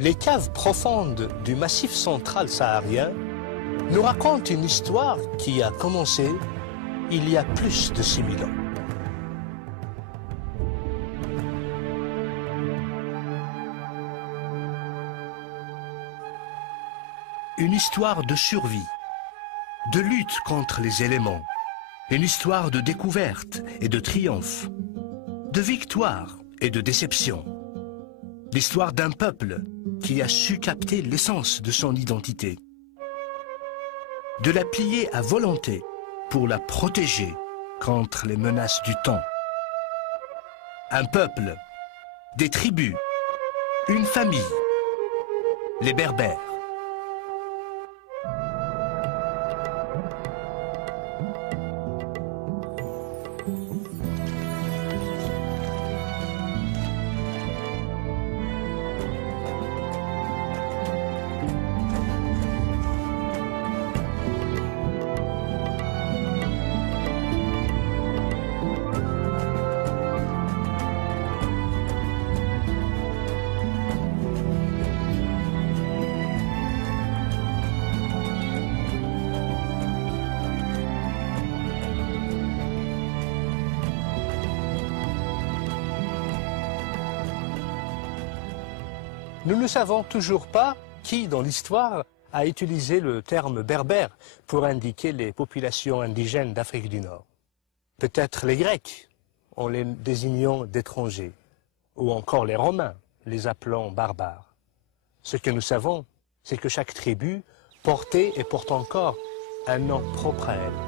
Les caves profondes du massif central saharien nous racontent une histoire qui a commencé il y a plus de 6000 ans. Une histoire de survie, de lutte contre les éléments, une histoire de découverte et de triomphe, de victoire et de déception. L'histoire d'un peuple qui a su capter l'essence de son identité, de la plier à volonté pour la protéger contre les menaces du temps. Un peuple, des tribus, une famille, les Berbères. Nous ne savons toujours pas qui, dans l'histoire, a utilisé le terme berbère pour indiquer les populations indigènes d'Afrique du Nord. Peut-être les Grecs, en les désignant d'étrangers, ou encore les Romains, les appelant barbares. Ce que nous savons, c'est que chaque tribu portait et porte encore un nom propre à elle.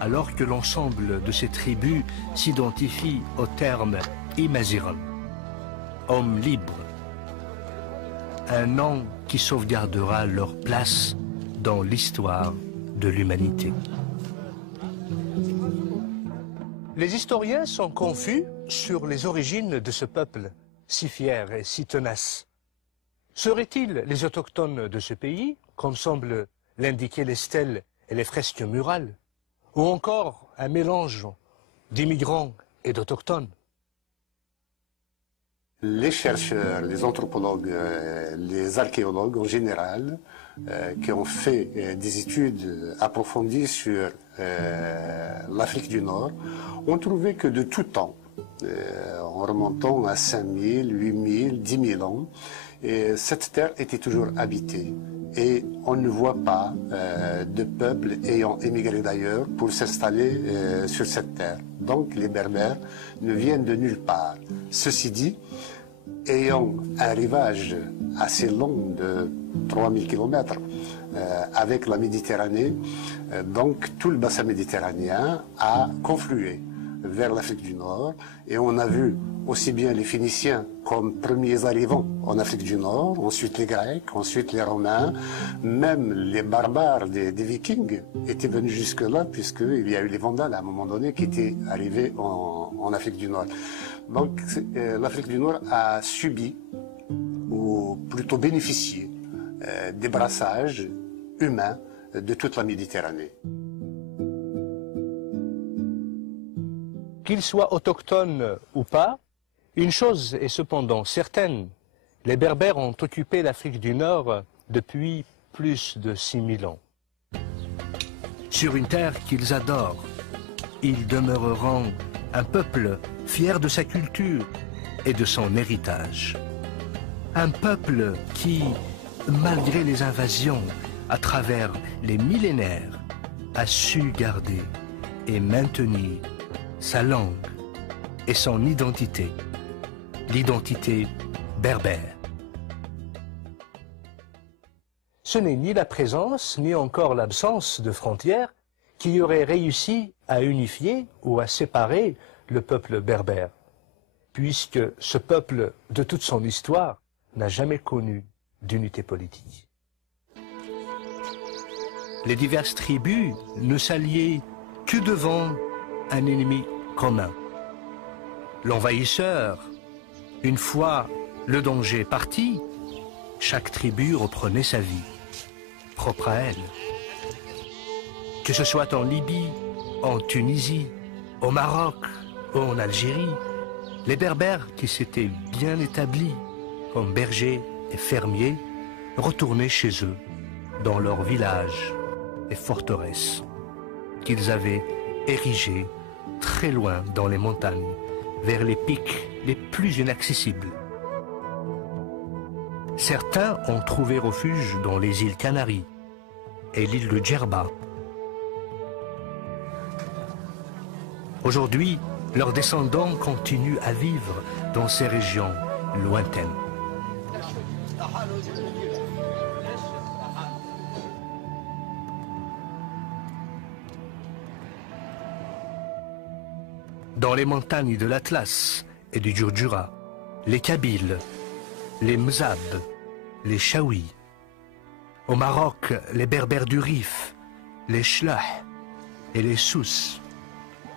Alors que l'ensemble de ces tribus s'identifie au terme Imaziran, homme libre, un nom qui sauvegardera leur place dans l'histoire de l'humanité. Les historiens sont confus sur les origines de ce peuple, si fier et si tenace. Seraient-ils les autochtones de ce pays, comme semblent l'indiquer les stèles et les fresques murales, ou encore un mélange d'immigrants et d'autochtones? Les chercheurs, les anthropologues, les archéologues en général, qui ont fait des études approfondies sur l'Afrique du Nord, ont trouvé que de tout temps, en remontant à 5000, 8000, 10 000 ans, cette terre était toujours habitée. Et on ne voit pas de peuple ayant émigré d'ailleurs pour s'installer sur cette terre. Donc les Berbères ne viennent de nulle part. Ceci dit, ayant un rivage assez long de 3000 km avec la Méditerranée, donc tout le bassin méditerranéen a conflué vers l'Afrique du Nord, et on a vu aussi bien les Phéniciens comme premiers arrivants en Afrique du Nord, ensuite les Grecs, ensuite les Romains, même les barbares des Vikings étaient venus jusque-là, puisqu'il y a eu les Vandales à un moment donné qui étaient arrivés en Afrique du Nord. Donc l'Afrique du Nord a subi, ou plutôt bénéficié, des brassages humains de toute la Méditerranée. Qu'ils soient autochtones ou pas, une chose est cependant certaine, les Berbères ont occupé l'Afrique du Nord depuis plus de 6000 ans. Sur une terre qu'ils adorent, ils demeureront un peuple fier de sa culture et de son héritage. Un peuple qui, malgré les invasions, à travers les millénaires, a su garder et maintenir sa langue et son identité, l'identité berbère. Ce n'est ni la présence, ni encore l'absence de frontières qui aurait réussi à unifier ou à séparer le peuple berbère, puisque ce peuple, de toute son histoire, n'a jamais connu d'unité politique. Les diverses tribus ne s'alliaient que devant un ennemi commun. L'envahisseur, une fois le danger parti, chaque tribu reprenait sa vie, propre à elle. Que ce soit en Libye, en Tunisie, au Maroc ou en Algérie, Les Berbères qui s'étaient bien établis comme bergers et fermiers retournaient chez eux, dans leurs villages et forteresses qu'ils avaient érigés très loin dans les montagnes, vers les pics les plus inaccessibles. Certains ont trouvé refuge dans les îles Canaries et l'île de Djerba. Aujourd'hui, leurs descendants continuent à vivre dans ces régions lointaines. Dans les montagnes de l'Atlas et du Djurdjura, les Kabyles, les Mzab, les Chaouis. Au Maroc, les Berbères du Rif, les Chlah et les Souss.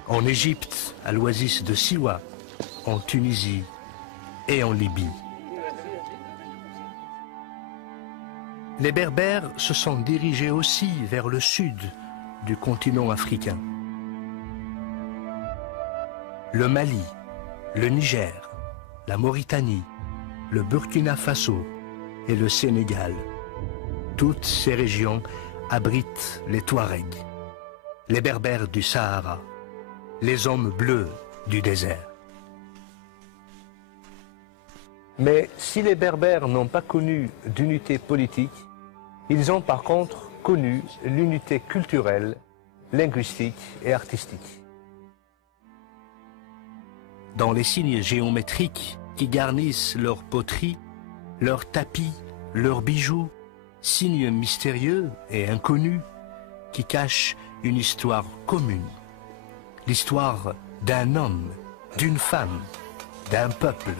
En Égypte, à l'oasis de Siwa, en Tunisie et en Libye. Les Berbères se sont dirigés aussi vers le sud du continent africain. Le Mali, le Niger, la Mauritanie, le Burkina Faso et le Sénégal. Toutes ces régions abritent les Touaregs, les Berbères du Sahara, les hommes bleus du désert. Mais si les Berbères n'ont pas connu d'unité politique, ils ont par contre connu l'unité culturelle, linguistique et artistique. Dans les signes géométriques qui garnissent leurs poteries, leurs tapis, leurs bijoux, signes mystérieux et inconnus qui cachent une histoire commune. L'histoire d'un homme, d'une femme, d'un peuple,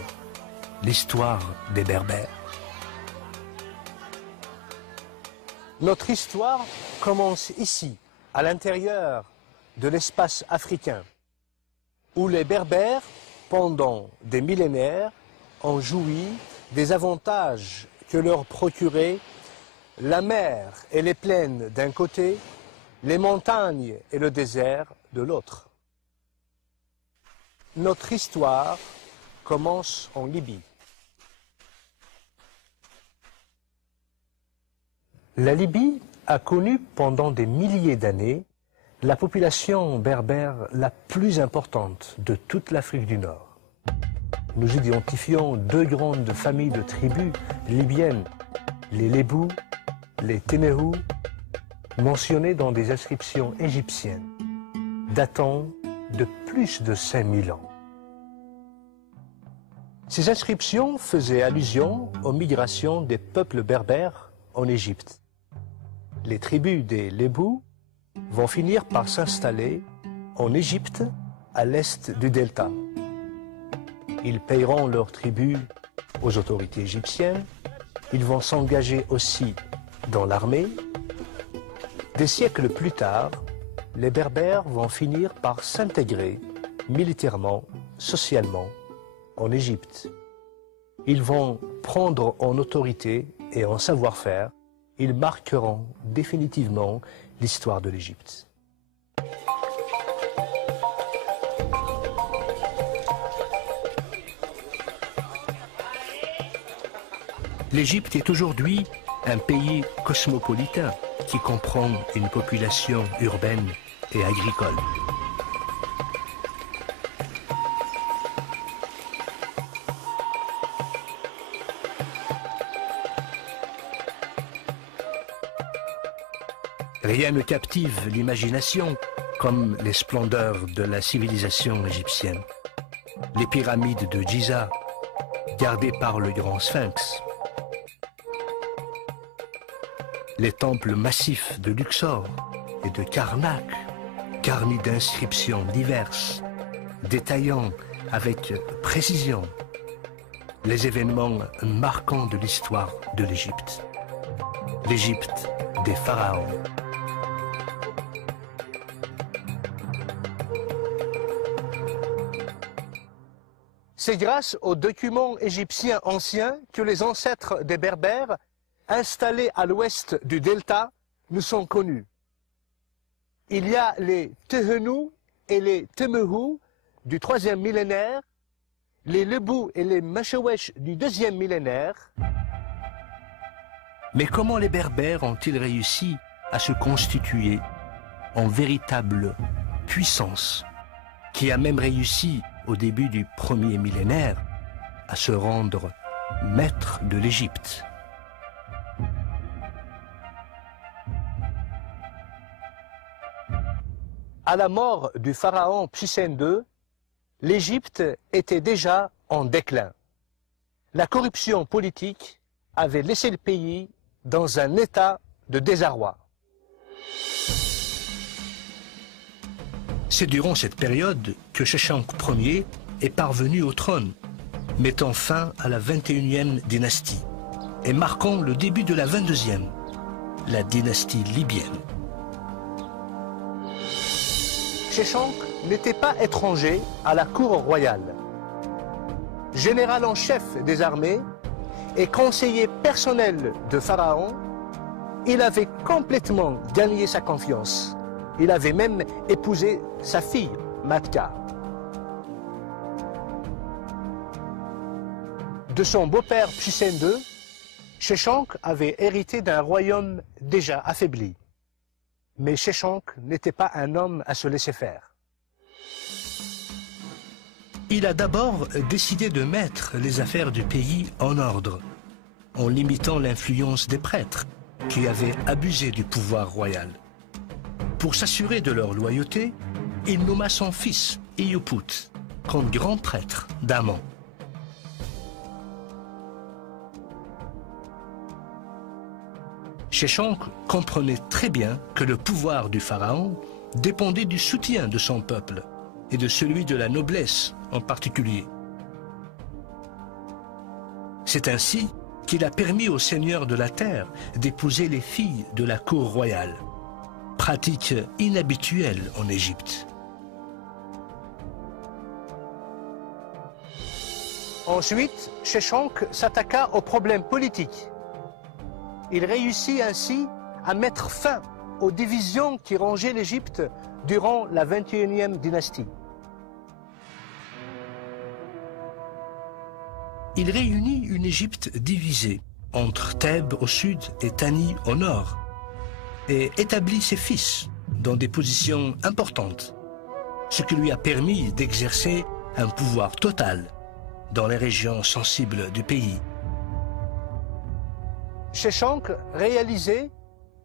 l'histoire des Berbères. Notre histoire commence ici, à l'intérieur de l'espace africain, où les Berbères, pendant des millénaires, ont joui des avantages que leur procuraient la mer et les plaines d'un côté, les montagnes et le désert de l'autre. Notre histoire commence en Libye. La Libye a connu pendant des milliers d'années la population berbère la plus importante de toute l'Afrique du Nord. Nous identifions deux grandes familles de tribus libyennes, les Lébous, les Ténéhous, mentionnées dans des inscriptions égyptiennes, datant de plus de 5000 ans. Ces inscriptions faisaient allusion aux migrations des peuples berbères en Égypte. Les tribus des Lébous vont finir par s'installer en Égypte, à l'est du delta. Ils payeront leur tribut aux autorités égyptiennes. Ils vont s'engager aussi dans l'armée. Des siècles plus tard, les Berbères vont finir par s'intégrer militairement, socialement, en Égypte. Ils vont prendre en autorité et en savoir-faire. Ils marqueront définitivement l'histoire de l'Égypte. L'Égypte est aujourd'hui un pays cosmopolitain qui comprend une population urbaine et agricole. Rien ne captive l'imagination comme les splendeurs de la civilisation égyptienne. Les pyramides de Giza, gardées par le grand sphinx. Les temples massifs de Luxor et de Karnak, garnis d'inscriptions diverses, détaillant avec précision les événements marquants de l'histoire de l'Égypte. L'Égypte des pharaons. C'est grâce aux documents égyptiens anciens que les ancêtres des Berbères, installés à l'ouest du delta, nous sont connus. Il y a les Tehenou et les Temehou du 3e millénaire les Lebou et les Machewesh du 2e millénaire. Mais comment les Berbères ont-ils réussi à se constituer en véritable puissance, qui a même réussi au début du 1er millénaire à se rendre maître de l'Égypte? À la mort du pharaon Psusen II, l'Égypte était déjà en déclin. La corruption politique avait laissé le pays dans un état de désarroi. C'est durant cette période que Sheshonq Ier est parvenu au trône, mettant fin à la 21e dynastie et marquant le début de la 22e, la dynastie libyenne. Sheshonq n'était pas étranger à la cour royale. Général en chef des armées et conseiller personnel de Pharaon, il avait complètement gagné sa confiance. Il avait même épousé sa fille, Matka. De son beau-père Psusen II, Sheshonq avait hérité d'un royaume déjà affaibli. Mais Sheshonq n'était pas un homme à se laisser faire. Il a d'abord décidé de mettre les affaires du pays en ordre, en limitant l'influence des prêtres qui avaient abusé du pouvoir royal. Pour s'assurer de leur loyauté, il nomma son fils, Iyuput, comme grand prêtre d'Amon. Sheshonq comprenait très bien que le pouvoir du pharaon dépendait du soutien de son peuple et de celui de la noblesse en particulier. C'est ainsi qu'il a permis aux seigneurs de la terre d'épouser les filles de la cour royale, pratique inhabituelle en Égypte. Ensuite, Sheshonq s'attaqua aux problèmes politiques. Il réussit ainsi à mettre fin aux divisions qui rongeaient l'Égypte durant la 21e dynastie. Il réunit une Égypte divisée entre Thèbes au sud et Tani au nord et établit ses fils dans des positions importantes, ce qui lui a permis d'exercer un pouvoir total dans les régions sensibles du pays. Sheshonq réalisait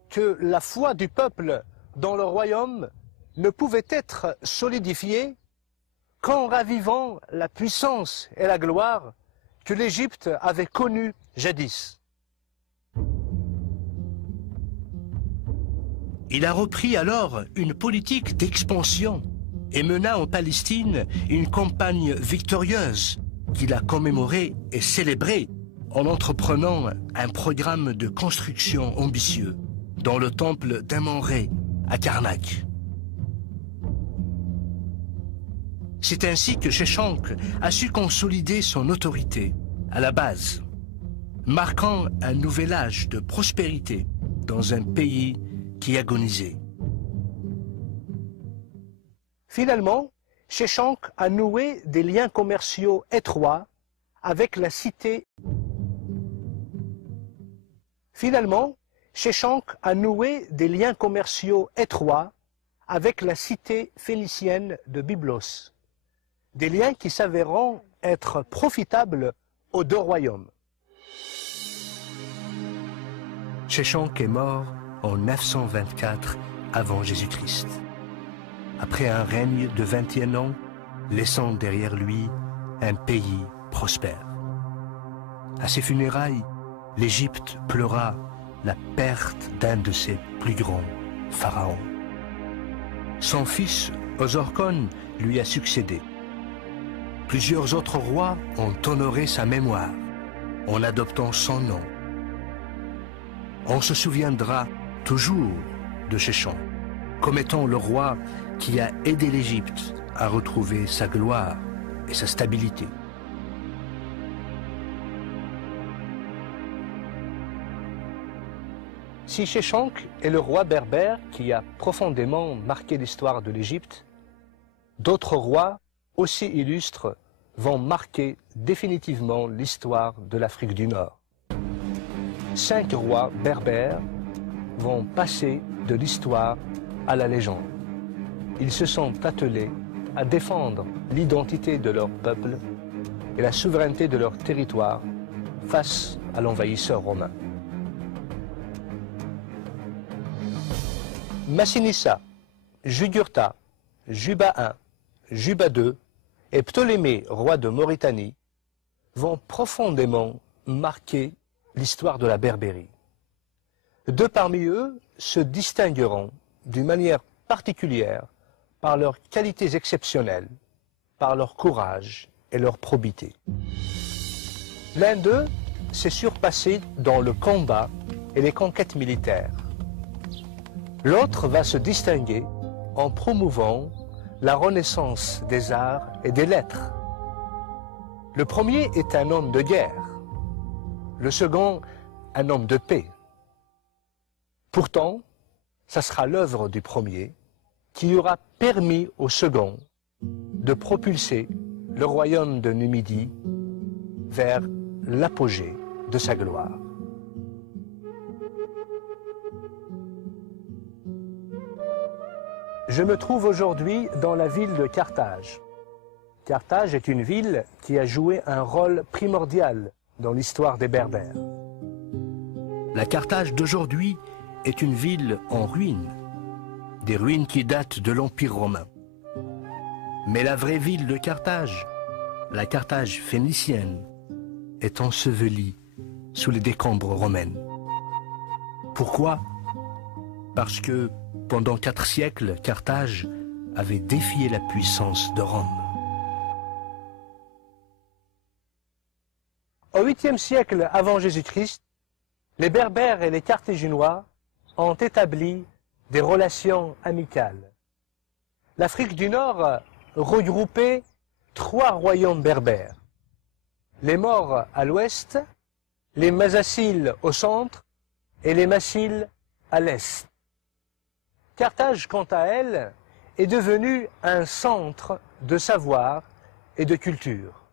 que la foi du peuple dans le royaume ne pouvait être solidifiée qu'en ravivant la puissance et la gloire que l'Égypte avait connues jadis. Il a repris alors une politique d'expansion et mena en Palestine une campagne victorieuse qu'il a commémorée et célébrée en entreprenant un programme de construction ambitieux dans le temple d'Amon-Ré à Karnak. C'est ainsi que Sheshonq a su consolider son autorité à la base, marquant un nouvel âge de prospérité dans un pays qui agonisait. Finalement, Sheshonq a noué des liens commerciaux étroits avec la cité. Finalement, Sheshonq a noué des liens commerciaux étroits avec la cité phénicienne de Byblos, des liens qui s'avéreront être profitables aux deux royaumes. Sheshonq est mort en 924 avant Jésus-Christ, après un règne de 21 ans, laissant derrière lui un pays prospère. À ses funérailles, l'Égypte pleura la perte d'un de ses plus grands pharaons. Son fils, Osorkon, lui a succédé. Plusieurs autres rois ont honoré sa mémoire en adoptant son nom. On se souviendra toujours de Sheshonq comme étant le roi qui a aidé l'Égypte à retrouver sa gloire et sa stabilité. Si Sheshonq est le roi berbère qui a profondément marqué l'histoire de l'Égypte, d'autres rois aussi illustres vont marquer définitivement l'histoire de l'Afrique du Nord. 5 rois berbères vont passer de l'histoire à la légende. Ils se sont attelés à défendre l'identité de leur peuple et la souveraineté de leur territoire face à l'envahisseur romain. Massinissa, Jugurtha, Juba I, Juba II et Ptolémée, roi de Mauritanie, vont profondément marquer l'histoire de la Berbérie. 2 parmi eux se distingueront d'une manière particulière par leurs qualités exceptionnelles, par leur courage et leur probité. L'un d'eux s'est surpassé dans le combat et les conquêtes militaires. L'autre va se distinguer en promouvant la renaissance des arts et des lettres. Le premier est un homme de guerre, le second un homme de paix. Pourtant, ça sera l'œuvre du premier qui aura permis au second de propulser le royaume de Numidie vers l'apogée de sa gloire. Je me trouve aujourd'hui dans la ville de Carthage. Carthage est une ville qui a joué un rôle primordial dans l'histoire des Berbères. La Carthage d'aujourd'hui est une ville en ruine, des ruines qui datent de l'Empire romain. Mais la vraie ville de Carthage, la Carthage phénicienne, est ensevelie sous les décombres romaines. Pourquoi? Parce que pendant 4 siècles, Carthage avait défié la puissance de Rome. Au 8e siècle avant Jésus-Christ, les Berbères et les Carthaginois ont établi des relations amicales. L'Afrique du Nord regroupait 3 royaumes berbères. Les Maures à l'ouest, les Masaciles au centre et les Massiles à l'est. Carthage, quant à elle, est devenue un centre de savoir et de culture.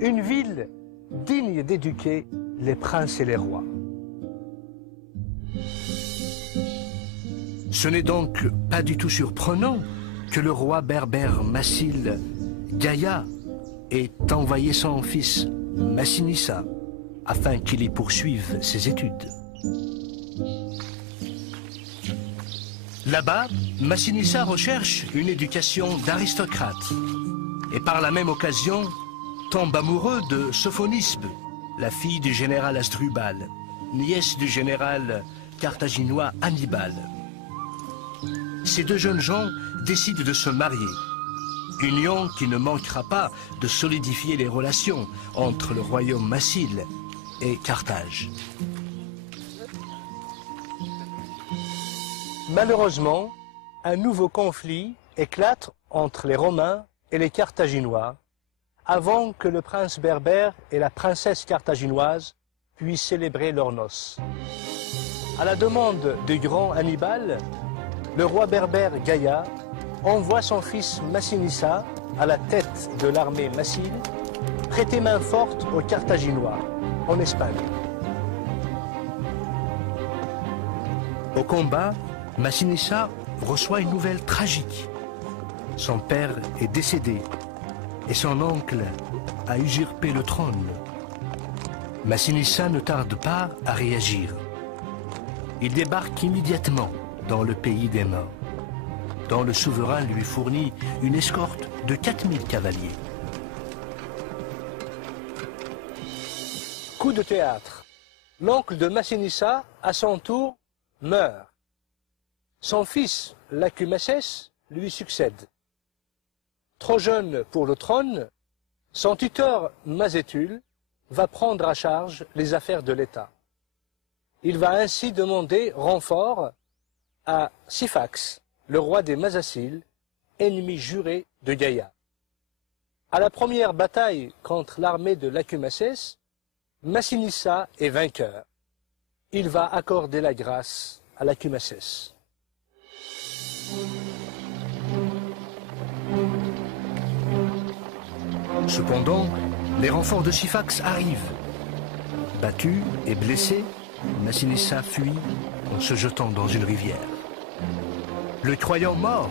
Une ville digne d'éduquer les princes et les rois. Ce n'est donc pas du tout surprenant que le roi berbère Massile Gaïa ait envoyé son fils Massinissa afin qu'il y poursuive ses études. Là-bas, Massinissa recherche une éducation d'aristocrate et par la même occasion tombe amoureux de Sophonisbe, la fille du général Asdrubal, nièce du général carthaginois Hannibal. Ces 2 jeunes gens décident de se marier, union qui ne manquera pas de solidifier les relations entre le royaume massile et Carthage. Malheureusement, un nouveau conflit éclate entre les Romains et les Carthaginois avant que le prince berbère et la princesse carthaginoise puissent célébrer leurs noces. À la demande du grand Hannibal, le roi berbère Gaïa envoie son fils Massinissa à la tête de l'armée massile prêter main forte aux Carthaginois en Espagne. Au combat, Massinissa reçoit une nouvelle tragique. Son père est décédé et son oncle a usurpé le trône. Massinissa ne tarde pas à réagir. Il débarque immédiatement dans le pays des morts, dont le souverain lui fournit une escorte de 4000 cavaliers. Coup de théâtre. L'oncle de Massinissa, à son tour, meurt. Son fils, Lacumaces, lui succède. Trop jeune pour le trône, son tuteur Mazétul va prendre à charge les affaires de l'État. Il va ainsi demander renfort à Syphax, le roi des Masaciles, ennemi juré de Gaïa. À la première bataille contre l'armée de Lacumaces, Massinissa est vainqueur. Il va accorder la grâce à Lacumaces. Cependant, les renforts de Syphax arrivent. Battu et blessé, Massinissa fuit en se jetant dans une rivière. Le croyant mort,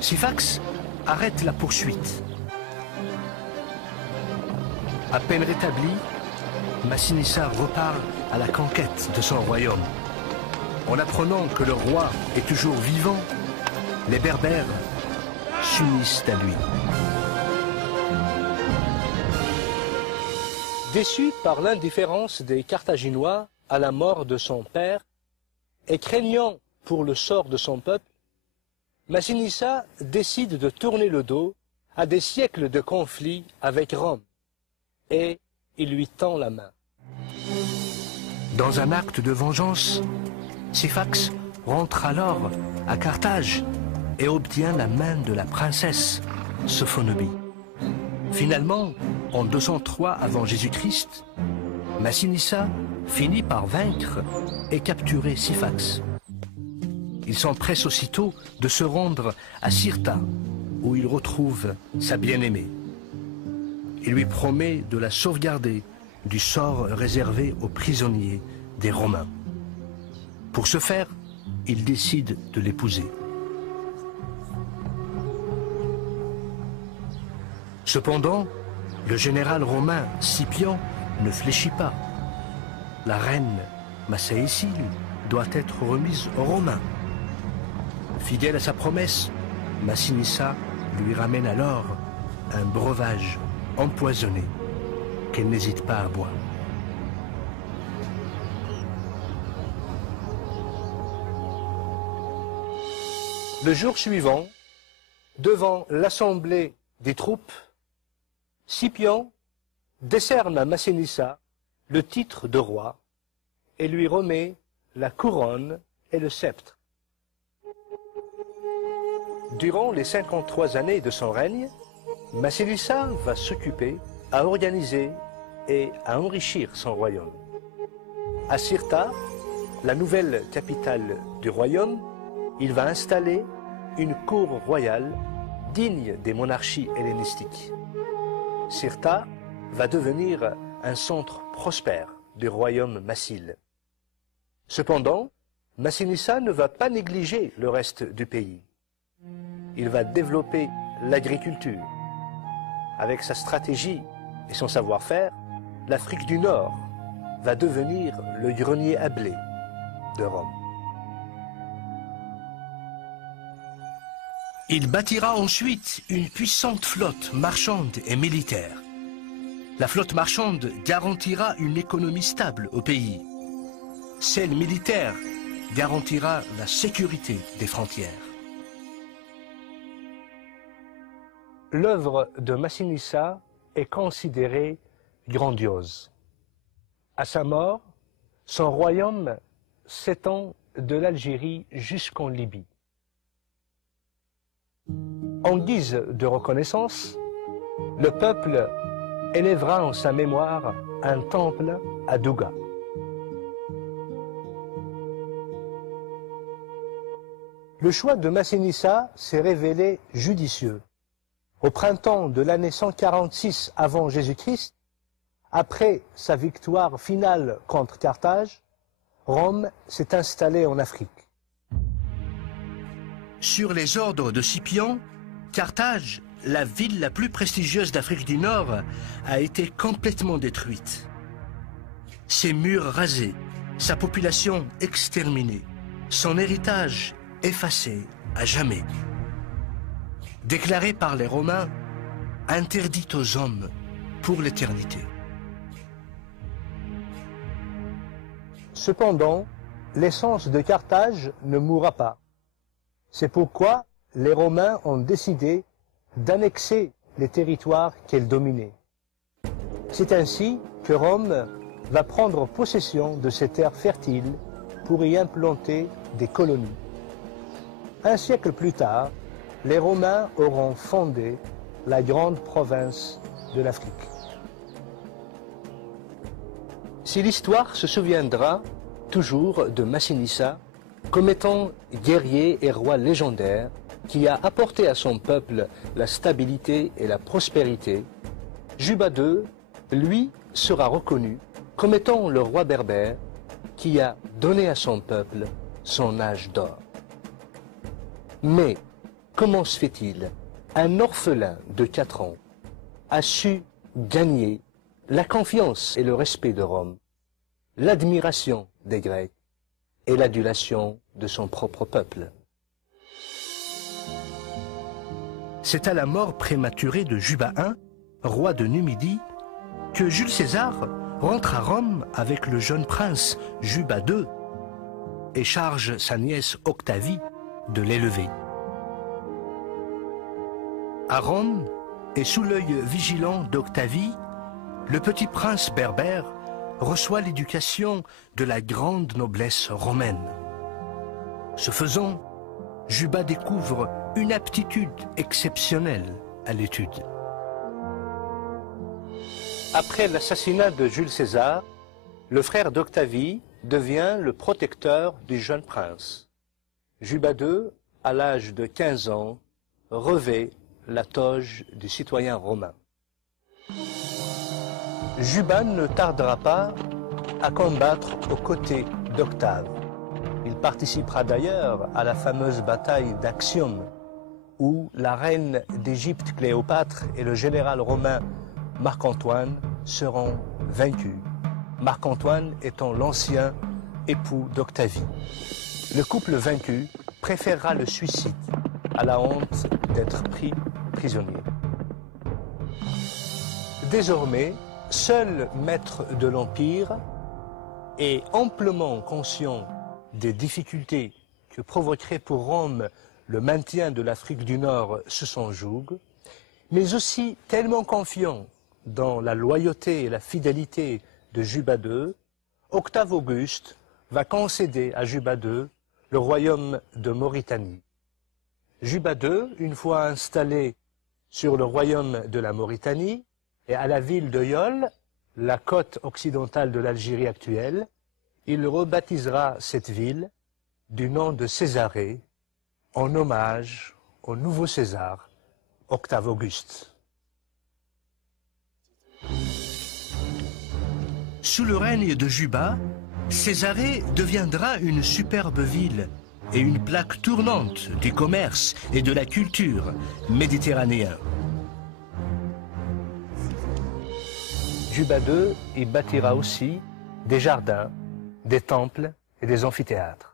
Syphax arrête la poursuite. À peine rétabli, Massinissa repart à la conquête de son royaume. En apprenant que le roi est toujours vivant, les Berbères s'unissent à lui. Déçu par l'indifférence des Carthaginois à la mort de son père et craignant pour le sort de son peuple, Massinissa décide de tourner le dos à des siècles de conflits avec Rome et il lui tend la main. Dans un acte de vengeance, Syphax rentre alors à Carthage et obtient la main de la princesse Sophonobie. Finalement, en 203 avant Jésus-Christ, Massinissa finit par vaincre et capturer Syphax. Il s'empresse aussitôt de se rendre à Cirta, où il retrouve sa bien-aimée. Il lui promet de la sauvegarder du sort réservé aux prisonniers des Romains. Pour ce faire, il décide de l'épouser. Cependant, le général romain Scipion ne fléchit pas. La reine Massaécile doit être remise aux Romains. Fidèle à sa promesse, Massinissa lui ramène alors un breuvage empoisonné qu'elle n'hésite pas à boire. Le jour suivant, devant l'assemblée des troupes, Scipion décerne à Massinissa le titre de roi et lui remet la couronne et le sceptre. Durant les 53 années de son règne, Massinissa va s'occuper à organiser et à enrichir son royaume. À Cirta, la nouvelle capitale du royaume, il va installer une cour royale digne des monarchies hellénistiques. Cirta va devenir un centre prospère du royaume massile. Cependant, Massinissa ne va pas négliger le reste du pays. Il va développer l'agriculture. Avec sa stratégie et son savoir-faire, l'Afrique du Nord va devenir le grenier à blé de Rome. Il bâtira ensuite une puissante flotte marchande et militaire. La flotte marchande garantira une économie stable au pays. Celle militaire garantira la sécurité des frontières. L'œuvre de Massinissa est considérée grandiose. À sa mort, son royaume s'étend de l'Algérie jusqu'en Libye. En guise de reconnaissance, le peuple élèvera en sa mémoire un temple à Douga. Le choix de Massinissa s'est révélé judicieux. Au printemps de l'année 146 avant Jésus-Christ, après sa victoire finale contre Carthage, Rome s'est installée en Afrique. Sur les ordres de Scipion, Carthage, la ville la plus prestigieuse d'Afrique du Nord, a été complètement détruite. Ses murs rasés, sa population exterminée, son héritage effacé à jamais. Déclaré par les Romains, interdit aux hommes pour l'éternité. Cependant, l'essence de Carthage ne mourra pas. C'est pourquoi les Romains ont décidé d'annexer les territoires qu'elle dominait. C'est ainsi que Rome va prendre possession de ces terres fertiles pour y implanter des colonies. Un siècle plus tard, les Romains auront fondé la grande province de l'Afrique. Si l'histoire se souviendra toujours de Massinissa comme étant guerrier et roi légendaire qui a apporté à son peuple la stabilité et la prospérité, Juba II, lui, sera reconnu comme étant le roi berbère qui a donné à son peuple son âge d'or. Mais comment se fait-il un orphelin de 4 ans a su gagner la confiance et le respect de Rome, l'admiration des Grecs et l'adulation de son propre peuple? C'est à la mort prématurée de Juba I, roi de Numidie, que Jules César rentre à Rome avec le jeune prince Juba II et charge sa nièce Octavie de l'élever. À Rome, et sous l'œil vigilant d'Octavie, le petit prince berbère reçoit l'éducation de la grande noblesse romaine. Ce faisant, Juba découvre une aptitude exceptionnelle à l'étude. Après l'assassinat de Jules César, le frère d'Octavie devient le protecteur du jeune prince. Juba II, à l'âge de 15 ans, revêt la toge du citoyen romain. Juba ne tardera pas à combattre aux côtés d'Octave. Il participera d'ailleurs à la fameuse bataille d'Actium, où la reine d'Égypte Cléopâtre et le général romain Marc-Antoine seront vaincus. Marc-Antoine étant l'ancien époux d'Octavie. Le couple vaincu préférera le suicide à la honte d'être pris prisonnier. Désormais, seul maître de l'Empire et amplement conscient des difficultés que provoquerait pour Rome le maintien de l'Afrique du Nord sous son joug, mais aussi tellement confiant dans la loyauté et la fidélité de Juba II, Octave Auguste va concéder à Juba II le royaume de Mauritanie. Juba II, une fois installé sur le royaume de la Mauritanie et à la ville de Yol, la côte occidentale de l'Algérie actuelle, il rebaptisera cette ville du nom de Césarée, en hommage au nouveau César, Octave Auguste. Sous le règne de Juba, Césarée deviendra une superbe ville et une plaque tournante du commerce et de la culture méditerranéen. Juba II y bâtira aussi des jardins, des temples et des amphithéâtres.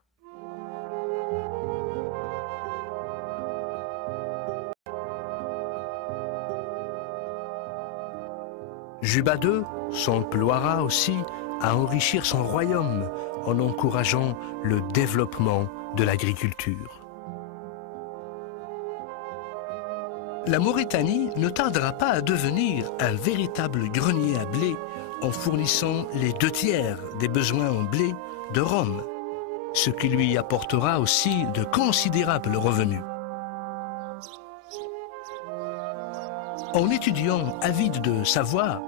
Juba II s'emploiera aussi à enrichir son royaume en encourageant le développement de l'agriculture. La Mauritanie ne tardera pas à devenir un véritable grenier à blé en fournissant les 2/3 des besoins en blé de Rome, ce qui lui apportera aussi de considérables revenus. En étudiant avide de savoir,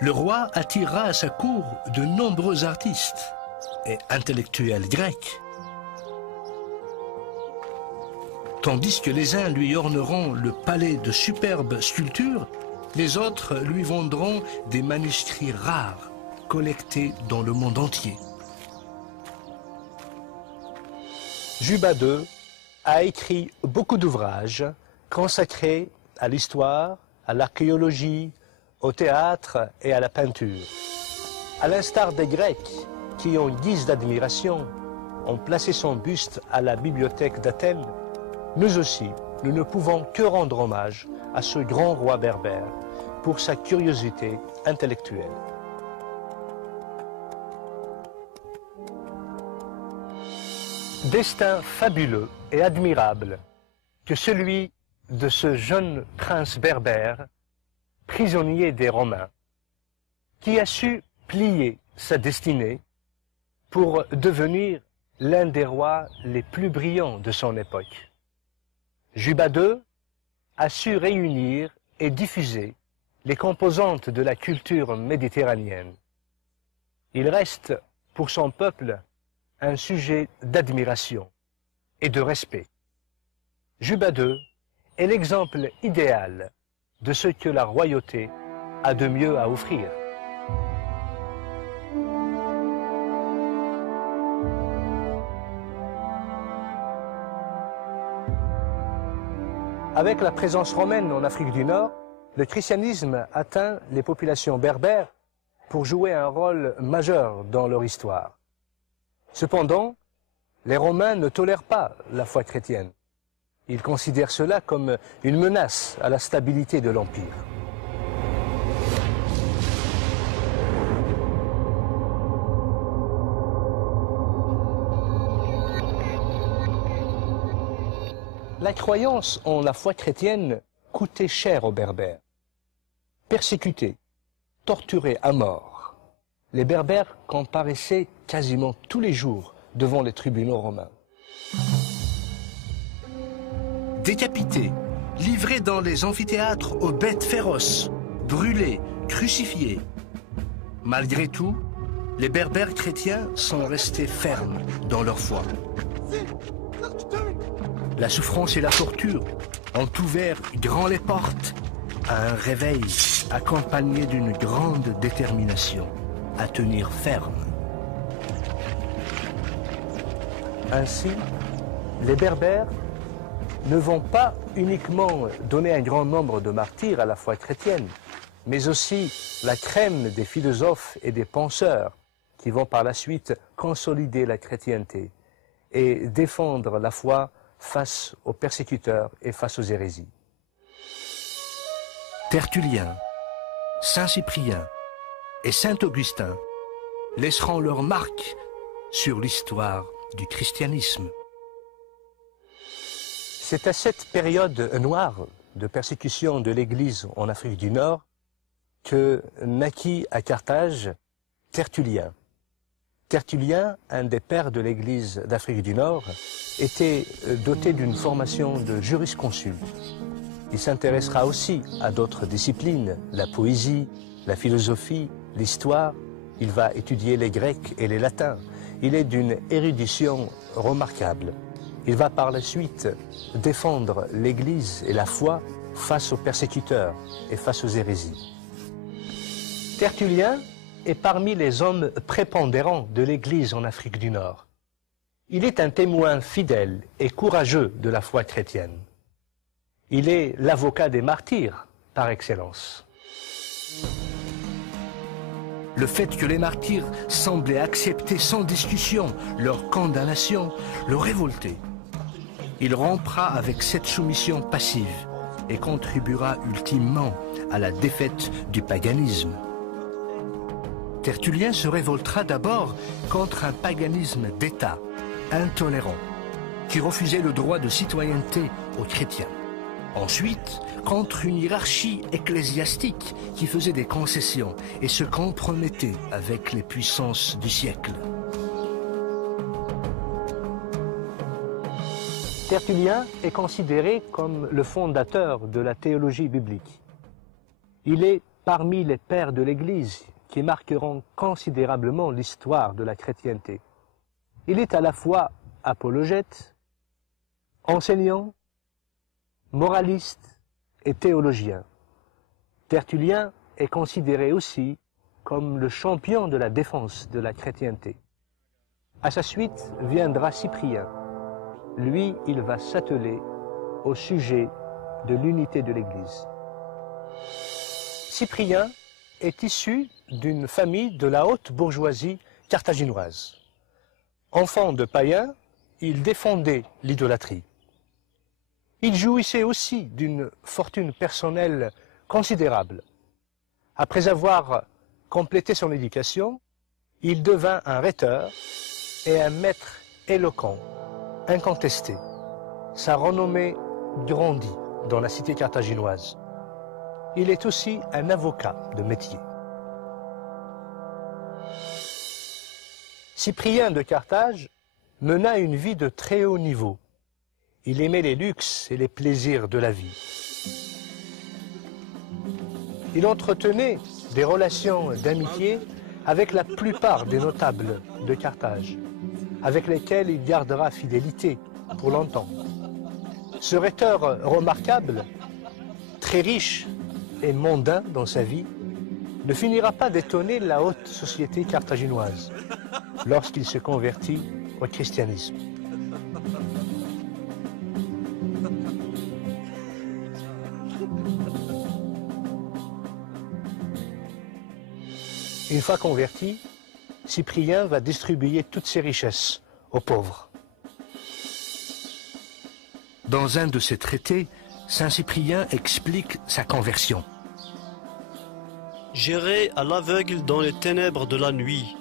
le roi attirera à sa cour de nombreux artistes et intellectuels grecs, tandis que les uns lui orneront le palais de superbes sculptures, les autres lui vendront des manuscrits rares collectés dans le monde entier. Juba II a écrit beaucoup d'ouvrages consacrés à l'histoire, à l'archéologie, au théâtre et à la peinture. À l'instar des Grecs qui, en guise d'admiration, ont placé son buste à la bibliothèque d'Athènes, nous aussi, nous ne pouvons que rendre hommage à ce grand roi berbère pour sa curiosité intellectuelle. Destin fabuleux et admirable que celui de ce jeune prince berbère, prisonnier des Romains, qui a su plier sa destinée pour devenir l'un des rois les plus brillants de son époque. Juba II a su réunir et diffuser les composantes de la culture méditerranéenne. Il reste pour son peuple un sujet d'admiration et de respect. Juba II est l'exemple idéal de ce que la royauté a de mieux à offrir. Avec la présence romaine en Afrique du Nord, le christianisme atteint les populations berbères pour jouer un rôle majeur dans leur histoire. Cependant, les Romains ne tolèrent pas la foi chrétienne. Ils considèrent cela comme une menace à la stabilité de l'Empire. La croyance en la foi chrétienne coûtait cher aux Berbères. Persécutés, torturés à mort, les Berbères comparaissaient quasiment tous les jours devant les tribunaux romains. Décapités, livrés dans les amphithéâtres aux bêtes féroces, brûlés, crucifiés. Malgré tout, les Berbères chrétiens sont restés fermes dans leur foi. La souffrance et la torture ont ouvert grand les portes à un réveil accompagné d'une grande détermination à tenir ferme. Ainsi, les Berbères ne vont pas uniquement donner un grand nombre de martyrs à la foi chrétienne, mais aussi la crème des philosophes et des penseurs qui vont par la suite consolider la chrétienté et défendre la foi face aux persécuteurs et face aux hérésies. Tertullien, Saint Cyprien et Saint Augustin laisseront leur marque sur l'histoire du christianisme. C'est à cette période noire de persécution de l'Église en Afrique du Nord que naquit à Carthage Tertullien. Tertullien, un des pères de l'Église d'Afrique du Nord, était doté d'une formation de jurisconsulte. Il s'intéressera aussi à d'autres disciplines, la poésie, la philosophie, l'histoire. Il va étudier les Grecs et les Latins. Il est d'une érudition remarquable. Il va par la suite défendre l'Église et la foi face aux persécuteurs et face aux hérésies. Tertullien est parmi les hommes prépondérants de l'Église en Afrique du Nord. Il est un témoin fidèle et courageux de la foi chrétienne. Il est l'avocat des martyrs par excellence. Le fait que les martyrs semblaient accepter sans discussion leur condamnation le révoltait. Il rompra avec cette soumission passive et contribuera ultimement à la défaite du paganisme. Tertullien se révoltera d'abord contre un paganisme d'État intolérant qui refusait le droit de citoyenneté aux chrétiens. Ensuite, contre une hiérarchie ecclésiastique qui faisait des concessions et se compromettait avec les puissances du siècle. Tertullien est considéré comme le fondateur de la théologie biblique. Il est parmi les pères de l'Église qui marqueront considérablement l'histoire de la chrétienté. Il est à la fois apologète, enseignant, moraliste et théologien. Tertullien est considéré aussi comme le champion de la défense de la chrétienté. À sa suite viendra Cyprien. Lui, il va s'atteler au sujet de l'unité de l'Église. Cyprien est issu d'une famille de la haute bourgeoisie carthaginoise. Enfant de païen, il défendait l'idolâtrie. Il jouissait aussi d'une fortune personnelle considérable. Après avoir complété son éducation, il devint un rhéteur et un maître éloquent, incontesté. Sa renommée grandit dans la cité carthaginoise. Il est aussi un avocat de métier. Cyprien de Carthage mena une vie de très haut niveau. Il aimait les luxes et les plaisirs de la vie. Il entretenait des relations d'amitié avec la plupart des notables de Carthage, avec lesquels il gardera fidélité pour longtemps. Ce rhéteur remarquable, très riche et mondain dans sa vie, ne finira pas d'étonner la haute société carthaginoise lorsqu'il se convertit au christianisme. Une fois converti, Cyprien va distribuer toutes ses richesses aux pauvres. Dans un de ses traités, Saint Cyprien explique sa conversion. J'errais à l'aveugle dans les ténèbres de la nuit.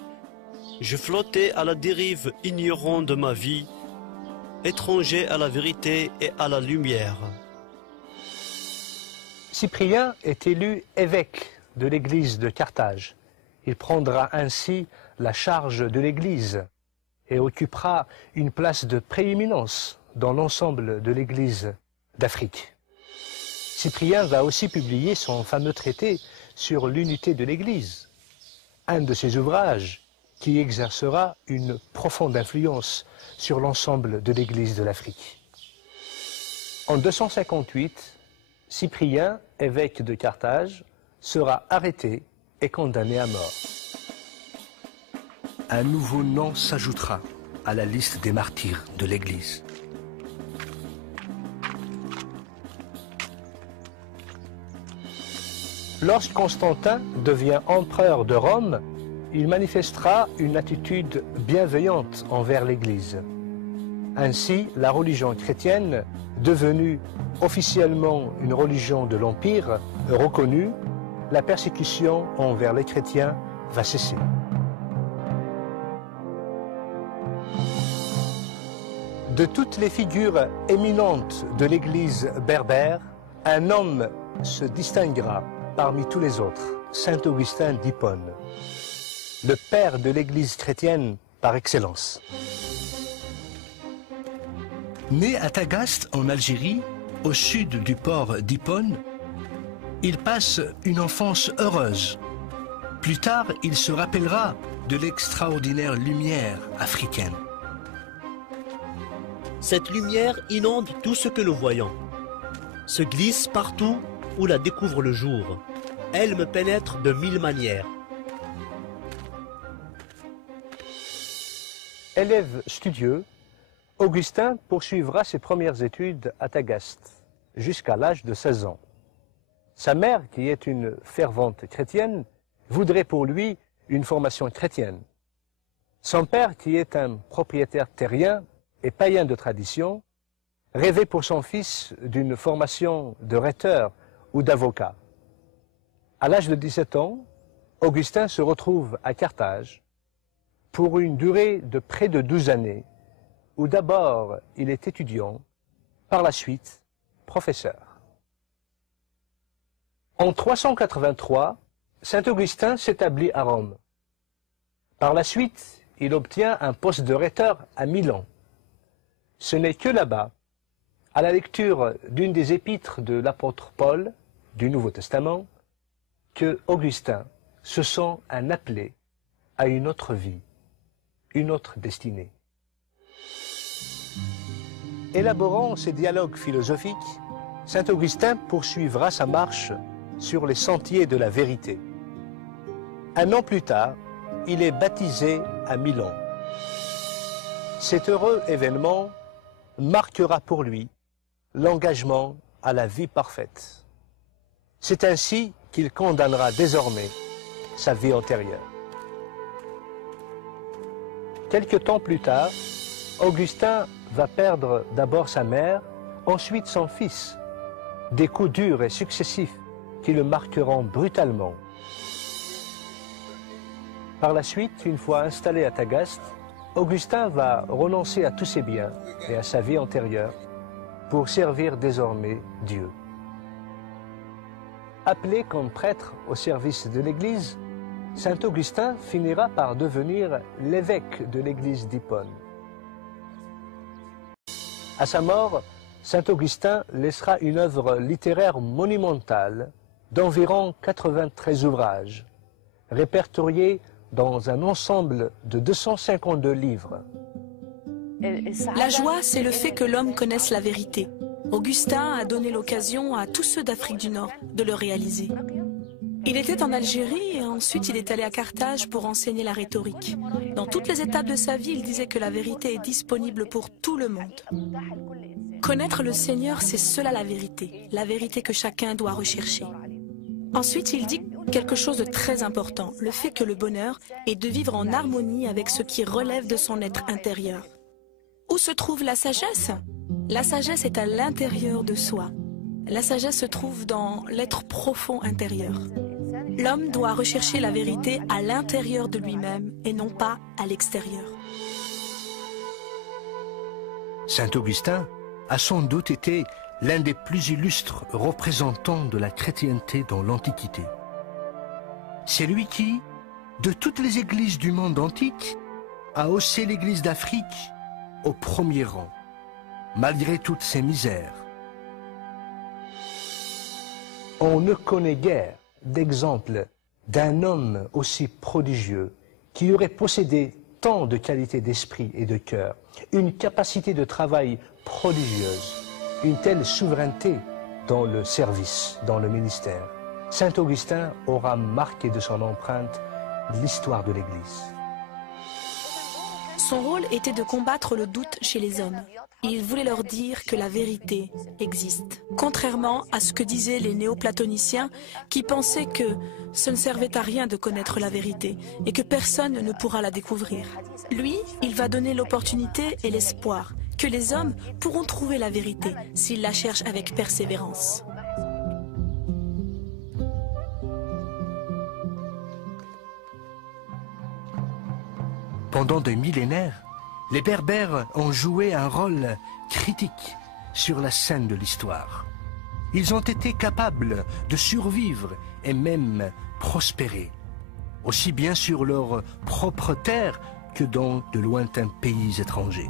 Je flottais à la dérive, ignorant de ma vie, étranger à la vérité et à la lumière. Cyprien est élu évêque de l'église de Carthage. Il prendra ainsi la charge de l'église et occupera une place de prééminence dans l'ensemble de l'église d'Afrique. Cyprien va aussi publier son fameux traité sur l'unité de l'église, un de ses ouvrages qui exercera une profonde influence sur l'ensemble de l'église de l'Afrique. En 258, Cyprien, évêque de Carthage, sera arrêté et condamné à mort. Un nouveau nom s'ajoutera à la liste des martyrs de l'Église. Lorsque Constantin devient empereur de Rome, il manifestera une attitude bienveillante envers l'Église. Ainsi, la religion chrétienne, devenue officiellement une religion de l'Empire, reconnue, la persécution envers les chrétiens va cesser. De toutes les figures éminentes de l'Église berbère, un homme se distinguera parmi tous les autres, Saint Augustin d'Hippone, le père de l'Église chrétienne par excellence. Né à Tagaste, en Algérie, au sud du port d'Hippone, il passe une enfance heureuse. Plus tard, il se rappellera de l'extraordinaire lumière africaine. Cette lumière inonde tout ce que nous voyons, se glisse partout où la découvre le jour. Elle me pénètre de 1000 manières. Élève studieux, Augustin poursuivra ses premières études à Tagaste, jusqu'à l'âge de 16 ans. Sa mère, qui est une fervente chrétienne, voudrait pour lui une formation chrétienne. Son père, qui est un propriétaire terrien et païen de tradition, rêvait pour son fils d'une formation de rhéteur ou d'avocat. À l'âge de 17 ans, Augustin se retrouve à Carthage pour une durée de près de 12 années, où d'abord il est étudiant, par la suite professeur. En 383, saint Augustin s'établit à Rome. Par la suite, il obtient un poste de rhéteur à Milan. Ce n'est que là-bas, à la lecture d'une des épîtres de l'apôtre Paul du Nouveau Testament, que Augustin se sent un appelé à une autre vie, une autre destinée. Élaborant ses dialogues philosophiques, saint Augustin poursuivra sa marche sur les sentiers de la vérité. Un an plus tard, il est baptisé à Milan. Cet heureux événement marquera pour lui l'engagement à la vie parfaite. C'est ainsi qu'il condamnera désormais sa vie antérieure. Quelque temps plus tard, Augustin va perdre d'abord sa mère, ensuite son fils, des coups durs et successifs qui le marqueront brutalement. Par la suite, une fois installé à Tagaste, Augustin va renoncer à tous ses biens et à sa vie antérieure pour servir désormais Dieu. Appelé comme prêtre au service de l'Église, saint Augustin finira par devenir l'évêque de l'Église d'Hippone. À sa mort, saint Augustin laissera une œuvre littéraire monumentale d'environ 93 ouvrages, répertoriés dans un ensemble de 252 livres. La joie, c'est le fait que l'homme connaisse la vérité. Augustin a donné l'occasion à tous ceux d'Afrique du Nord de le réaliser. Il était en Algérie et ensuite il est allé à Carthage pour enseigner la rhétorique. Dans toutes les étapes de sa vie, il disait que la vérité est disponible pour tout le monde. Connaître le Seigneur, c'est cela la vérité que chacun doit rechercher. Ensuite, il dit quelque chose de très important, le fait que le bonheur est de vivre en harmonie avec ce qui relève de son être intérieur. Où se trouve la sagesse? La sagesse est à l'intérieur de soi. La sagesse se trouve dans l'être profond intérieur. L'homme doit rechercher la vérité à l'intérieur de lui-même et non pas à l'extérieur. Saint Augustin a sans doute été l'un des plus illustres représentants de la chrétienté dans l'Antiquité. C'est lui qui, de toutes les églises du monde antique, a haussé l'église d'Afrique au premier rang, malgré toutes ses misères. On ne connaît guère d'exemple d'un homme aussi prodigieux qui aurait possédé tant de qualités d'esprit et de cœur, une capacité de travail prodigieuse, une telle souveraineté dans le service, dans le ministère. Saint Augustin aura marqué de son empreinte l'histoire de l'Église. Son rôle était de combattre le doute chez les hommes. Il voulait leur dire que la vérité existe. Contrairement à ce que disaient les néoplatoniciens qui pensaient que ce ne servait à rien de connaître la vérité et que personne ne pourra la découvrir. Lui, il va donner l'opportunité et l'espoir que les hommes pourront trouver la vérité s'ils la cherchent avec persévérance. Pendant des millénaires, les Berbères ont joué un rôle critique sur la scène de l'histoire. Ils ont été capables de survivre et même prospérer, aussi bien sur leur propre terre que dans de lointains pays étrangers.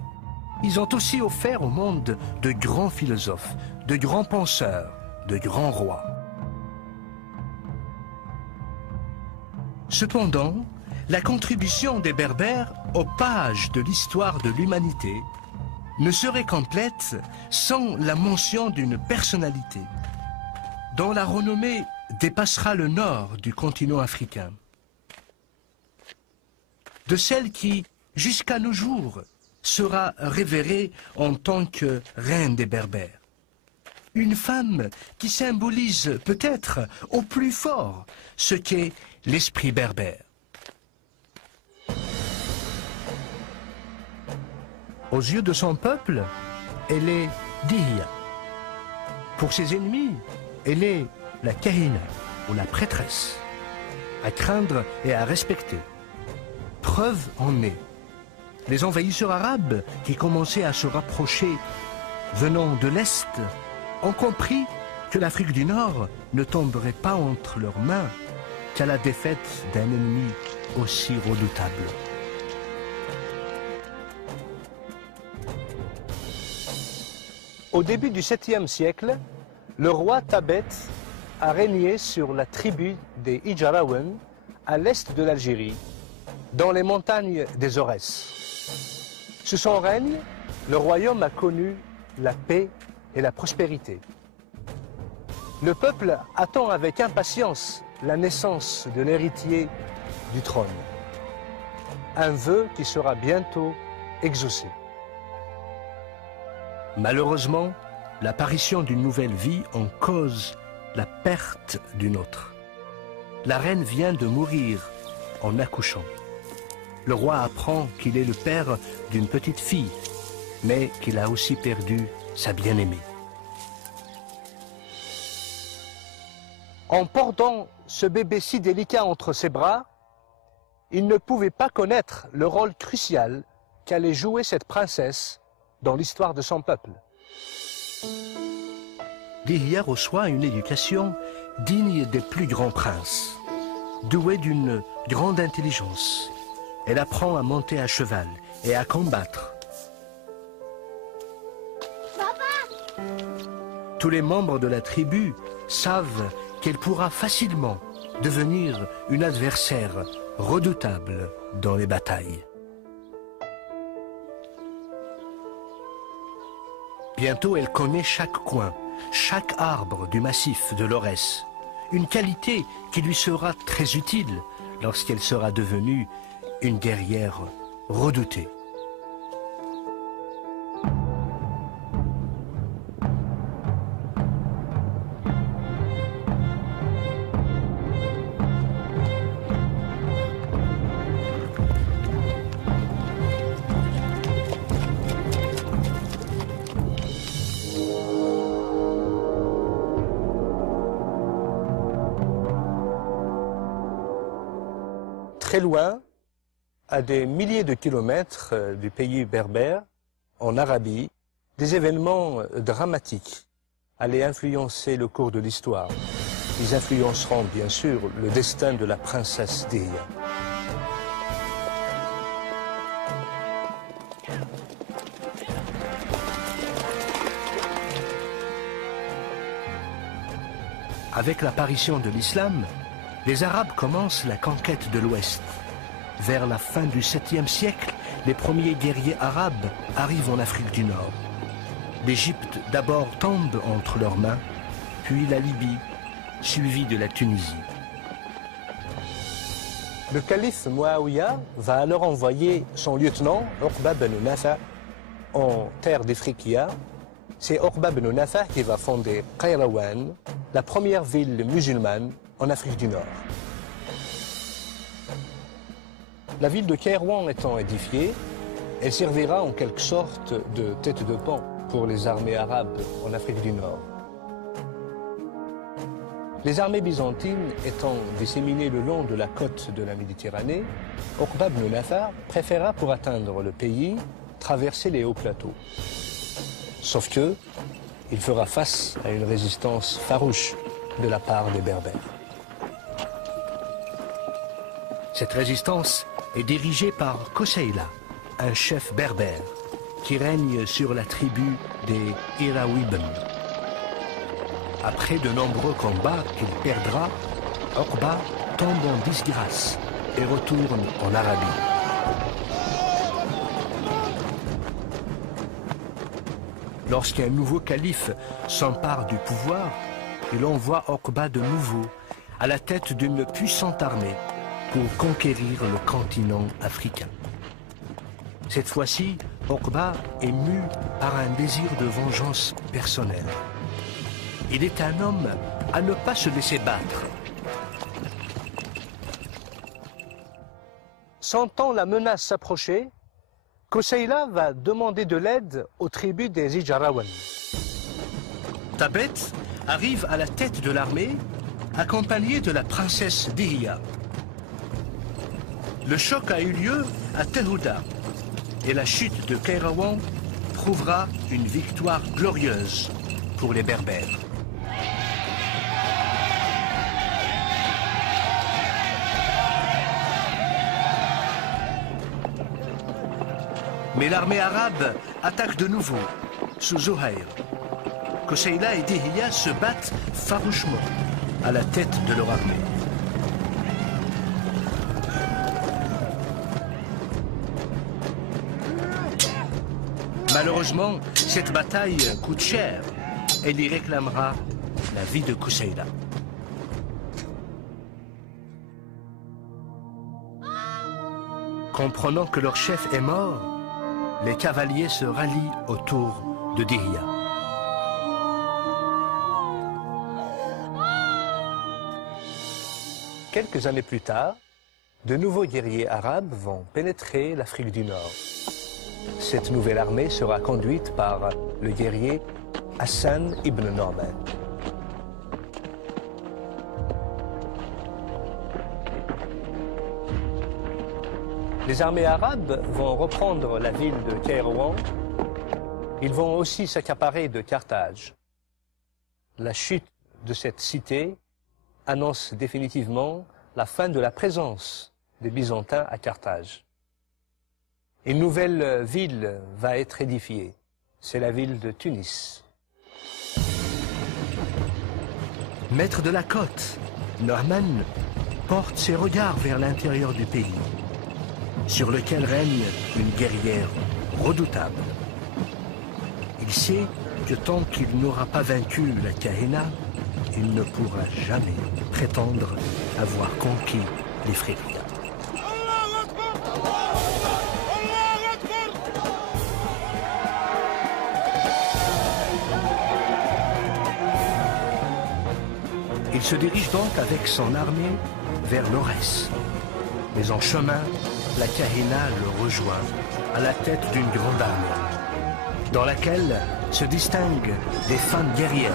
Ils ont aussi offert au monde de grands philosophes, de grands penseurs, de grands rois. Cependant, la contribution des Berbères aux pages de l'histoire de l'humanité ne serait complète sans la mention d'une personnalité dont la renommée dépassera le nord du continent africain. De celle qui, jusqu'à nos jours, sera révérée en tant que reine des Berbères. Une femme qui symbolise peut-être au plus fort ce qu'est l'esprit berbère. Aux yeux de son peuple, elle est Dihya. Pour ses ennemis, elle est la Kahina, ou la prêtresse, à craindre et à respecter. Preuve en est. Les envahisseurs arabes qui commençaient à se rapprocher venant de l'Est ont compris que l'Afrique du Nord ne tomberait pas entre leurs mains qu'à la défaite d'un ennemi aussi redoutable. Au début du 7e siècle, le roi Tabet a régné sur la tribu des Ijarawen à l'est de l'Algérie, dans les montagnes des Aurès. Sous son règne, le royaume a connu la paix et la prospérité. Le peuple attend avec impatience la naissance de l'héritier du trône. Un vœu qui sera bientôt exaucé. Malheureusement, l'apparition d'une nouvelle vie en cause la perte d'une autre. La reine vient de mourir en accouchant. Le roi apprend qu'il est le père d'une petite fille, mais qu'il a aussi perdu sa bien-aimée. En portant ce bébé si délicat entre ses bras, il ne pouvait pas connaître le rôle crucial qu'allait jouer cette princesse dans l'histoire de son peuple. Dihya reçoit une éducation digne des plus grands princes. Douée d'une grande intelligence, elle apprend à monter à cheval et à combattre. Papa! Tous les membres de la tribu savent qu'elle pourra facilement devenir une adversaire redoutable dans les batailles. Bientôt, elle connaît chaque coin, chaque arbre du massif de l'Aurès. une qualité qui lui sera très utile lorsqu'elle sera devenue une guerrière redoutée. Très loin, à des milliers de kilomètres du pays berbère, en Arabie, des événements dramatiques allaient influencer le cours de l'histoire. Ils influenceront bien sûr le destin de la princesse Dihya. Avec l'apparition de l'islam, les Arabes commencent la conquête de l'Ouest. Vers la fin du 7e siècle, les premiers guerriers arabes arrivent en Afrique du Nord. L'Égypte d'abord tombe entre leurs mains, puis la Libye, suivie de la Tunisie. Le calife Muawiyah va alors envoyer son lieutenant, Uqba ibn Nafa, en terre d'Ifriqiya. C'est Uqba ibn Nafa qui va fonder Qayrawan, la première ville musulmane en Afrique du Nord. La ville de Kairouan étant édifiée, elle servira en quelque sorte de tête de pont pour les armées arabes en Afrique du Nord. Les armées byzantines étant disséminées le long de la côte de la Méditerranée, Uqba ibn Nafa préféra pour atteindre le pays traverser les hauts plateaux. Sauf que il fera face à une résistance farouche de la part des Berbères. Cette résistance est dirigée par Koseila, un chef berbère, qui règne sur la tribu des Iraouibn. Après de nombreux combats qu'il perdra, Uqba tombe en disgrâce et retourne en Arabie. Lorsqu'un nouveau calife s'empare du pouvoir, il envoie Uqba de nouveau à la tête d'une puissante armée pour conquérir le continent africain. Cette fois-ci, Uqba est mu par un désir de vengeance personnelle. Il est un homme à ne pas se laisser battre. Sentant la menace s'approcher, Koseila va demander de l'aide aux tribus des Ijarawan. Tabet arrive à la tête de l'armée, accompagné de la princesse Dihya. Le choc a eu lieu à Tehouda et la chute de Kairouan prouvera une victoire glorieuse pour les Berbères. Mais l'armée arabe attaque de nouveau, sous Zuhair. Koseila et Dihya se battent farouchement à la tête de leur armée. Malheureusement, cette bataille coûte cher. Elle y réclamera la vie de Koseila. Comprenant que leur chef est mort, les cavaliers se rallient autour de Dihya. Quelques années plus tard, de nouveaux guerriers arabes vont pénétrer l'Afrique du Nord. Cette nouvelle armée sera conduite par le guerrier Hassan ibn Norman. Les armées arabes vont reprendre la ville de Kairouan. Ils vont aussi s'accaparer de Carthage. La chute de cette cité annonce définitivement la fin de la présence des Byzantins à Carthage. Une nouvelle ville va être édifiée. C'est la ville de Tunis. Maître de la côte, Norman porte ses regards vers l'intérieur du pays, sur lequel règne une guerrière redoutable. Il sait que tant qu'il n'aura pas vaincu la Kahina il ne pourra jamais prétendre avoir conquis l'Ifriqiya. Il se dirige donc avec son armée vers l'Aurès. Mais en chemin, la Kahina le rejoint à la tête d'une grande armée, dans laquelle se distinguent des femmes guerrières,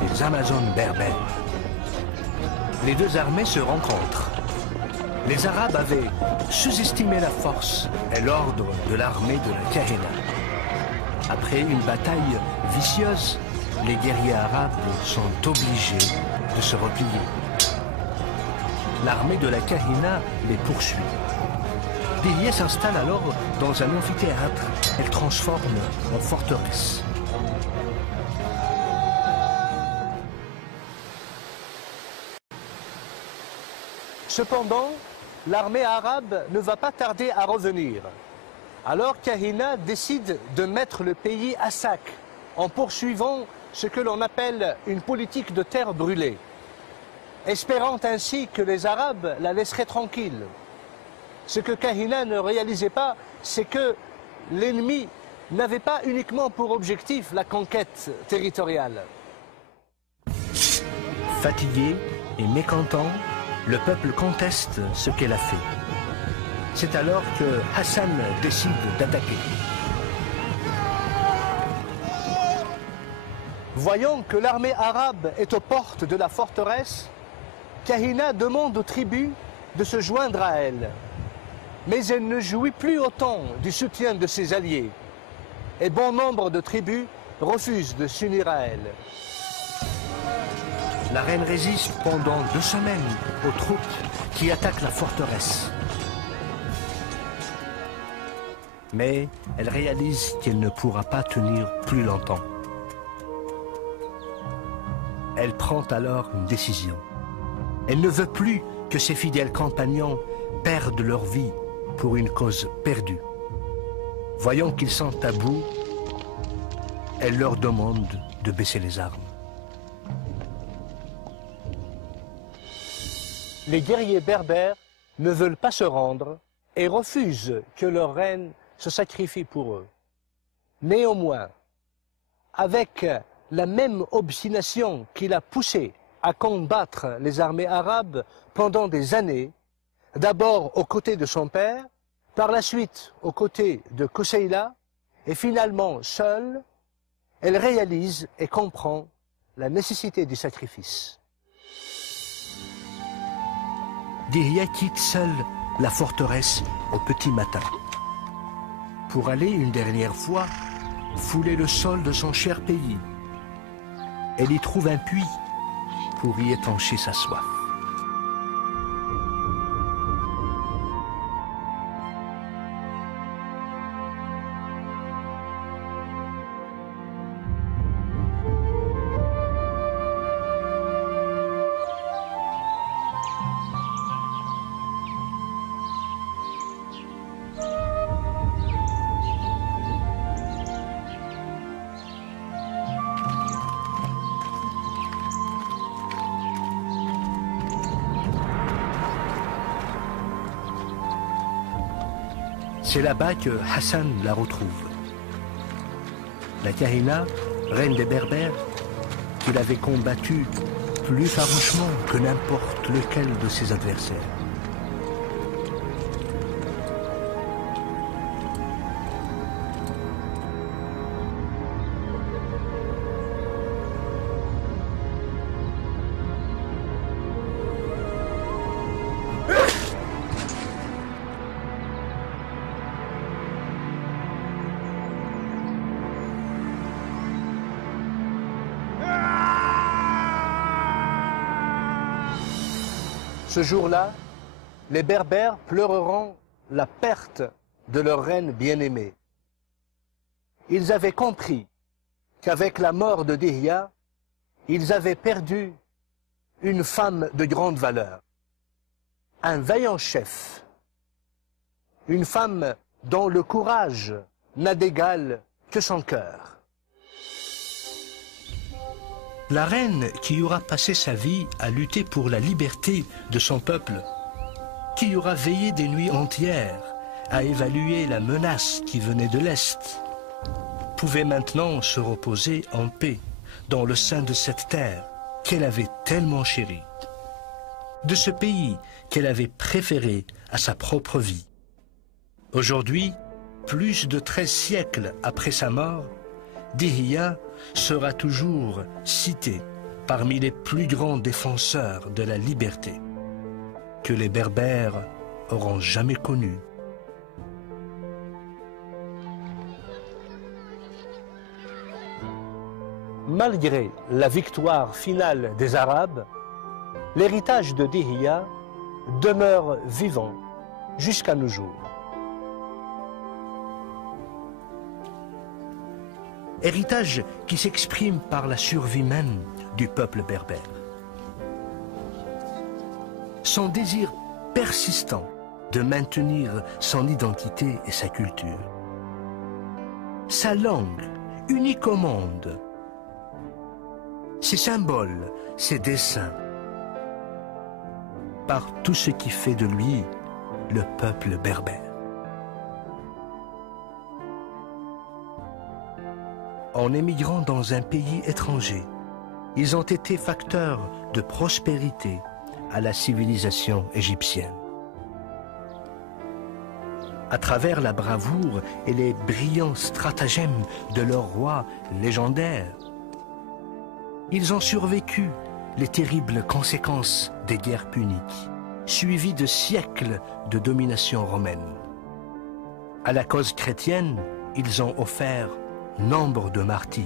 des Amazones berbères. Les deux armées se rencontrent. Les Arabes avaient sous-estimé la force et l'ordre de l'armée de la Kahina. Après une bataille vicieuse, les guerriers arabes sont obligés de se replier. L'armée de la Kahina les poursuit. Dihya s'installe alors dans un amphithéâtre. Elle transforme en forteresse. Cependant, l'armée arabe ne va pas tarder à revenir. Alors Kahina décide de mettre le pays à sac en poursuivant ce que l'on appelle une politique de terre brûlée, espérant ainsi que les Arabes la laisseraient tranquille. Ce que Kahina ne réalisait pas, c'est que l'ennemi n'avait pas uniquement pour objectif la conquête territoriale. Fatigué et mécontent, le peuple conteste ce qu'elle a fait. C'est alors que Hassan décide d'attaquer. Voyant que l'armée arabe est aux portes de la forteresse, Kahina demande aux tribus de se joindre à elle. Mais elle ne jouit plus autant du soutien de ses alliés. Et bon nombre de tribus refusent de s'unir à elle. La reine résiste pendant 2 semaines aux troupes qui attaquent la forteresse. Mais elle réalise qu'elle ne pourra pas tenir plus longtemps. Elle prend alors une décision. Elle ne veut plus que ses fidèles compagnons perdent leur vie pour une cause perdue. Voyant qu'ils sont à bout, elle leur demande de baisser les armes. Les guerriers berbères ne veulent pas se rendre et refusent que leur reine se sacrifie pour eux. Néanmoins, avec la même obstination qui l'a poussé à combattre les armées arabes pendant des années, d'abord aux côtés de son père, par la suite aux côtés de Kousseïla, et finalement seule, elle réalise et comprend la nécessité du sacrifice. Dihya quitte seule la forteresse au petit matin, pour aller une dernière fois fouler le sol de son cher pays. Elle y trouve un puits pour y étancher sa soif. C'est là-bas que Hassan la retrouve. La Kahina, reine des Berbères, qu'il avait combattue plus farouchement que n'importe lequel de ses adversaires. Ce jour-là, les Berbères pleureront la perte de leur reine bien-aimée. Ils avaient compris qu'avec la mort de Dihya, ils avaient perdu une femme de grande valeur, un vaillant chef, une femme dont le courage n'a d'égal que son cœur. La reine qui aura passé sa vie à lutter pour la liberté de son peuple, qui aura veillé des nuits entières à évaluer la menace qui venait de l'Est, pouvait maintenant se reposer en paix dans le sein de cette terre qu'elle avait tellement chérie, de ce pays qu'elle avait préféré à sa propre vie. Aujourd'hui, plus de 13 siècles après sa mort, Dihya sera toujours cité parmi les plus grands défenseurs de la liberté que les Berbères auront jamais connue. Malgré la victoire finale des Arabes, l'héritage de Dihya demeure vivant jusqu'à nos jours. Héritage qui s'exprime par la survie même du peuple berbère. Son désir persistant de maintenir son identité et sa culture. Sa langue, unique au monde. Ses symboles, ses dessins. Par tout ce qui fait de lui le peuple berbère. En émigrant dans un pays étranger, ils ont été facteurs de prospérité à la civilisation égyptienne. À travers la bravoure et les brillants stratagèmes de leur roi légendaire, ils ont survécu les terribles conséquences des guerres puniques, suivies de siècles de domination romaine. À la cause chrétienne, ils ont offert nombre de martyrs,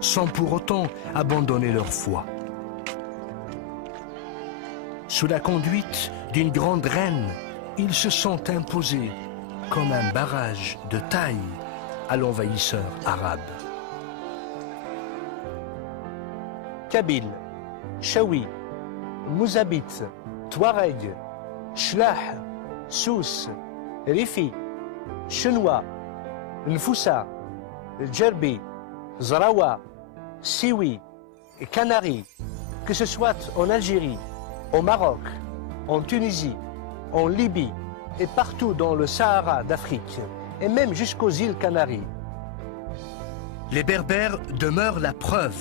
sans pour autant abandonner leur foi. Sous la conduite d'une grande reine, ils se sont imposés comme un barrage de taille à l'envahisseur arabe. Kabyle, Chaoui, Mouzabit, Touareg, Chlah, Souss, Rifi, Chenois, Nfoussa, Djerbi, Zarawa, Siwi et Canari, que ce soit en Algérie, au Maroc, en Tunisie, en Libye et partout dans le Sahara d'Afrique, et même jusqu'aux îles Canaries. Les Berbères demeurent la preuve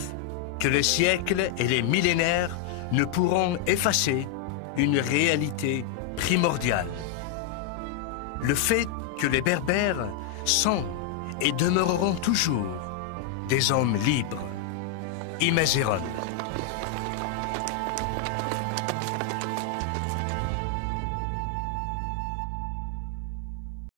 que les siècles et les millénaires ne pourront effacer une réalité primordiale. Le fait que les Berbères sont et demeureront toujours des hommes libres, Imazéron.